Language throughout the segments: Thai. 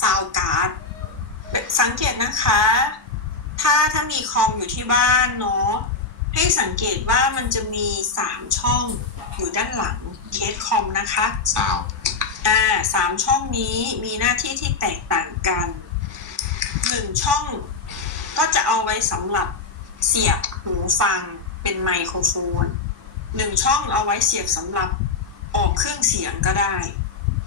ซาวการ์ดสังเกตนะคะ ถ้าถ้ามีคอมอยู่ที่บ้านเนาะให้สังเกตว่ามันจะมีสามช่องอยู่ด้านหลังเคสคอมนะคะซาวอ่าสามช่องนี้มีหน้าที่ที่แตกต่างกันหนึ่งช่องก็จะเอาไว้สำหรับเสียบหูฟังเป็นไมโครโฟนหนึ่งช่องเอาไว้เสียบสำหรับออกเครื่องเสียงก็ได้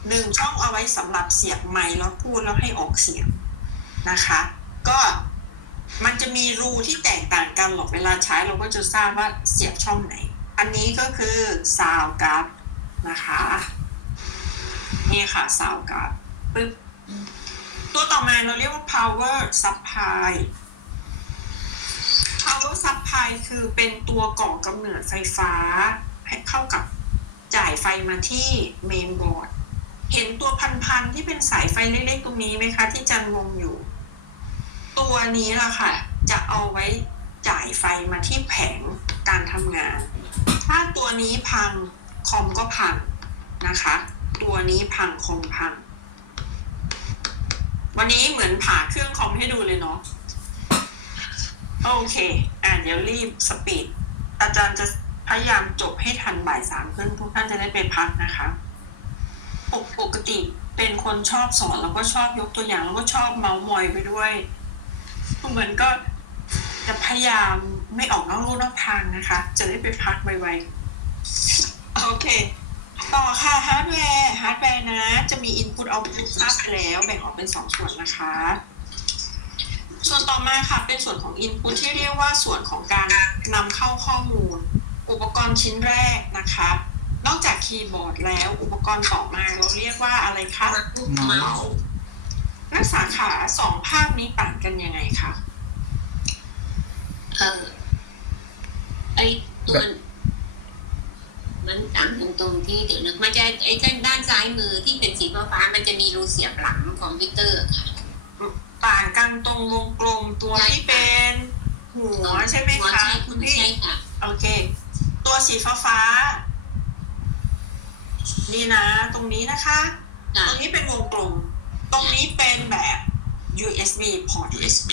หนึ่งช่องเอาไว้สำหรับเสียบไมค์แล้วพูดแล้วให้ออกเสียงนะคะ ก็มันจะมีรูที่แตกต่างกันหรอกเวลาใช้เราก็จะทราบว่าเสียบช่องไหน อันนี้ก็คือซาวการ์ดนะคะ นี่ค่ะซาวการ์ดปึ๊บตัวต่อมาเราเรียกว่า power supply power supply คือเป็นตัวก่อกำเนิดไฟฟ้า ให้เข้ากับจ่ายไฟมาที่เมนบอร์ด เห็นตัวพันๆที่เป็นสายไฟเล็กๆตรงนี้ไหมคะ ที่จันวงอยู่ ตัวนี้ล่ะค่ะ จะเอาไว้จ่ายไฟมาที่แผงการทำงาน ถ้าตัวนี้พังคอมก็พังนะคะ ตัวนี้พังคอมพัง วันนี้เหมือนผ่าเครื่องคอมให้ดูเลยเนาะโอเค อ่านเดี๋ยวรีบสปีด อาจารย์จะพยายามจบให้ทันบ่ายสามครึ่งทุกท่านจะได้ไปพักนะคะ ปกติเป็นคนชอบสอนแล้วก็ชอบยกตัวอย่างแล้วก็ชอบเมาส์มอยไปด้วยเหมือนก็จะพยายามไม่ออกนอกลู่นอกทางนะคะ จะได้ไปพักไวๆโอเค ต่อค่ะฮาร์ดแวร์ฮาร์ดแวร์นะ จะมี Input Output ทราบไปแล้วแบ่งออกเป็นสองส่วนนะคะ ส่วนต่อมาค่ะเป็นส่วนของ Input ที่เรียกว่าส่วนของการนำเข้าข้อมูล อุปกรณ์ชิ้นแรกนะคะ นอกจากคีย์บอร์ดแล้วอุปกรณ์ต่อมาเราเรียกว่าอะไรคะเมาส์นักสาขาสองภาพนี้ต่างกันยังไงคะเออไอตัวมันต่างตรงตรงที่เดี๋ยวนะมันจะไอ้ด้านด้านซ้ายมือที่เป็นสีฟ้าๆมันจะมีรูเสียบหลังคอมพิวเตอร์ค่ะต่างกันตรงวงกลมตัวที่เป็นหัวใช่ไหมหัวคะใช่คุคุณณพี่ใช่ค่ะโอเค ตัวสีฟ้าฟ้าๆ นี่นะ ตรงนี้นะคะตค่ะรงนี้เป็นวงกลม ตรงนี้เป็นแบบ USB port USB